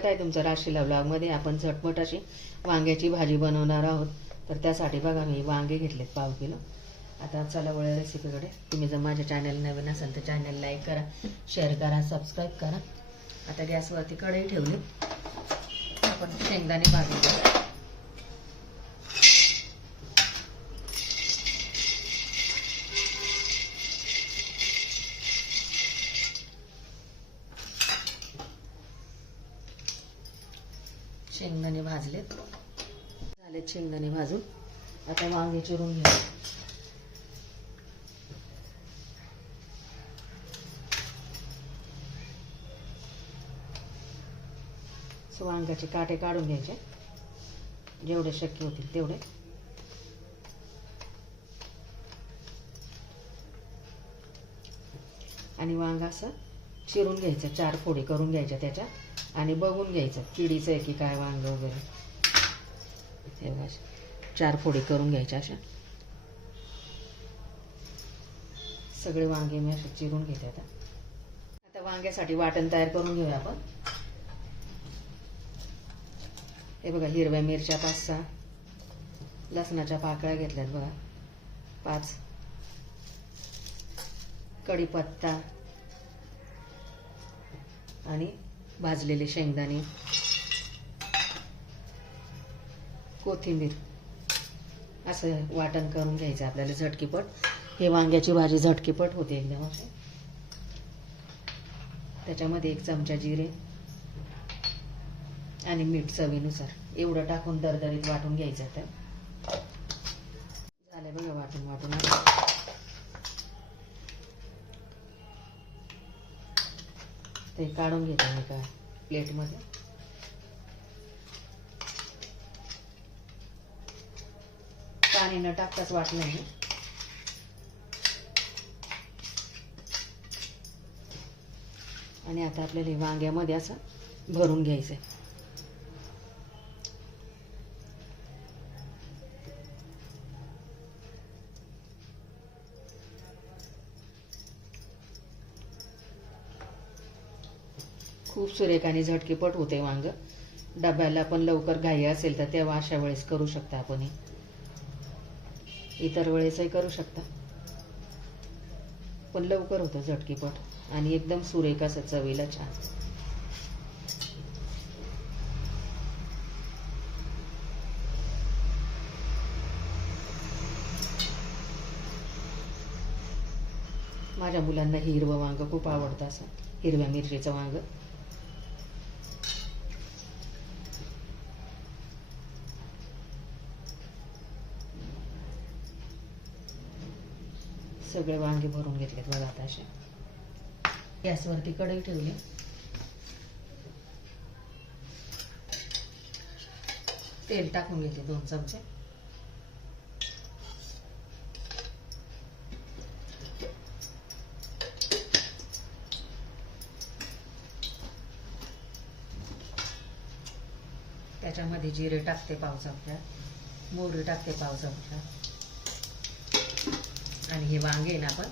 स्वागत आहे तुमचं राशीला ब्लॉगमध्ये. आपण झटपट अशी वांग्याची भाजी बनवणार आहोत. तर त्यासाठी बघा मी वांगे घेतलेत 1/2 किलो. आता चला वळूया रेसिपीकडे. तुम्ही जर माझ्या चॅनल नवीन असाल तर चॅनल लाईक करा, शेअर करा, सबस्क्राईब करा. आता गॅसवरती कढई ठेवली. आपण शेंगदाणे भाजूया. शेंगदाणे भाजलेत, झालेत शेंगदाणे भाजून. आता वांगे चिरून घ्या. वांग्याचे काटे काढून घ्यायचे, जेवढे शक्य होतील तेवढे. आणि वांगा असं चिरून घ्यायचं, 4 फोडी करून घ्यायच्या त्याच्या. आणि बघून घ्यायचं किडीचं आहे की काय वांग वगैरे. हे बघा 4 फोडी करून घ्यायच्या अशा. सगळे वांगे मी असे चिरून घेते. आता वांग्यासाठी वाटण तयार करून घेऊया आपण. हे बघा हिरव्या मिरच्या 5-6, लसणाच्या पाकळ्या घेतल्यात बघा 5, कढीपत्ता आणि भाजलेले शेंगदाणे, कोथिंबीर. असं वाटण करून घ्यायचं आपल्याला झटकीपट. हे वांग्याची भाजी झटकीपट होते एकदम अशी. त्याच्यामध्ये 1 चमचा जिरे आणि मीठ चवीनुसार एवढं टाकून दरदरीत वाटून घ्यायचं. तर झालं बघा वाटून ते काढून घेते एका प्लेटमध्ये. पाणी न टाकताच वाटलं आहे. आणि आता आपल्याला वांग्यामध्ये असं भरून घ्यायचं आहे. खूप सुरेख आणि झटकीपट होते वांग. डब्याला पण लवकर घाई असेल तर तेव्हा अशा वेळेस करू शकता आपण. इतर वेळेसही करू शकता, पण लवकर होतं झटकीपट आणि एकदम सुरेख असं चवीला छान. माझ्या मुलांना हिरवं वांग खूप आवडतं, असं हिरव्या मिरचीचं वांग. सगळे वांगे भरून घेतलेत बघा. आता असे गॅसवरती कढई ठेवली. तेल टाकून घेते 2 चमचे. त्याच्यामध्ये जिरे टाकते 1/2 चमचा, मोहरी टाकते 1/2 चमचा. आणि हे वांगे ना आपण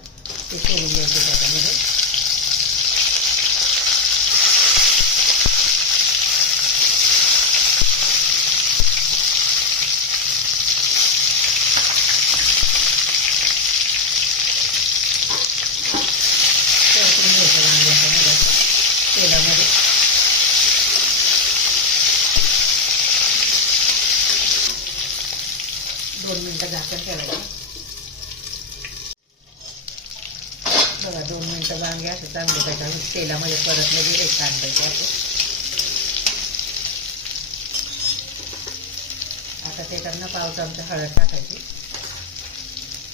ते सोडून घ्यायचे त्याच्यामध्ये. परतून घ्यायचं वांग्याच्या तेलामध्ये. दोन मिनिटं झाकण ठेवायचं. बघा 2 मिनिटं वांगे असे चांगले त्याच्या तेलामध्ये परतले गेले छानपैकी असे. आता त्याच्यातनं 1/2 चमचा हळद टाकायची,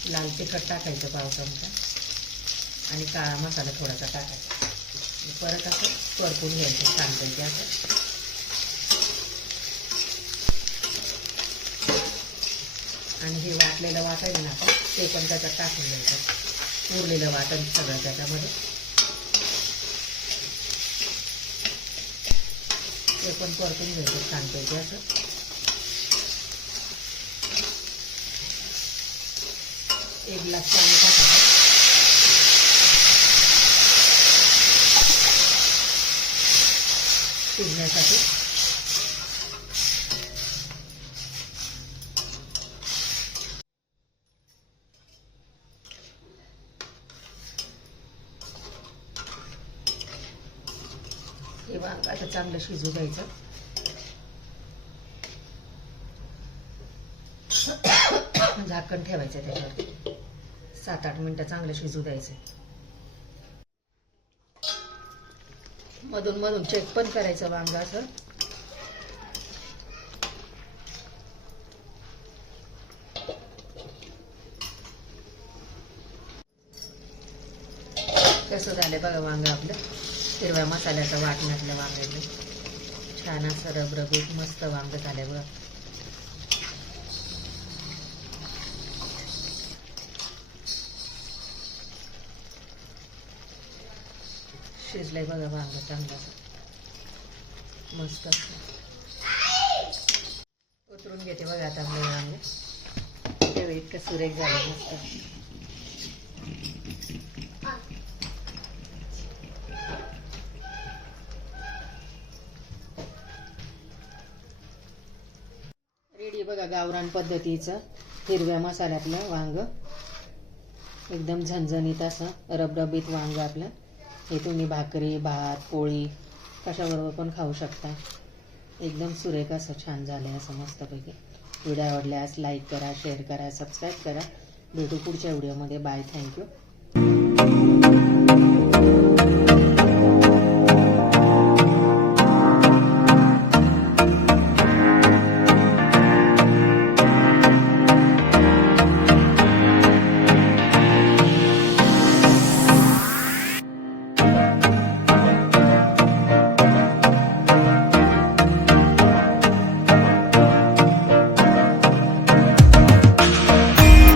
लाल तिखट टाकायचं 1/2 चमचा आणि काळा मसाला थोडासा टाकायचा. परत असं परतून घ्यायचं छानपैकी असं. आणि हे वाटलेलं वाटायचं ना आपण ते पण त्याच्यात टाकून द्यायचं. उरलेलं वाटण सगळं त्याच्यामध्ये ते पण परतून घ्यायचं छानपैकी असं. एक ग्लास पाणी टाकायचं. शिजण्यासाठी. हे वांग आता चांगलं शिजू द्यायचं. झाकण ठेवायचं त्याच्यावर 7-8 मिनिटं चांगलं शिजू द्यायचं. मधून मधून चेक पण करायचं वांग असं. कसं झालं बघा वांग आपलं हिरव्या मसाल्याचं वाटणातलं वांग छान असं रबरबीत मस्त वांग झालं बघा. शिजलंय बघा वांग चांगलं मस्त. उतरून घेते बघा आता आपलं वांग. तेव्हा इतकं सुरेख झालं मस्त. रेडी बघा गावरान पद्धतीचं हिरव्या मसाल्यातलं वांग. एकदम झणझणीत असं रबरबीत वांग आपलं. हे तुम्ही भाकरी भात पोळी कशाबरोबर पण खाऊ शकता. एकदम सुरेख असं छान झालं असं मस्तपैकी. व्हिडिओ आवडल्यास लाईक करा शेअर करा सबस्क्राईब करा. भेटू पुढच्या व्हिडिओमध्ये. बाय. थँक्यू.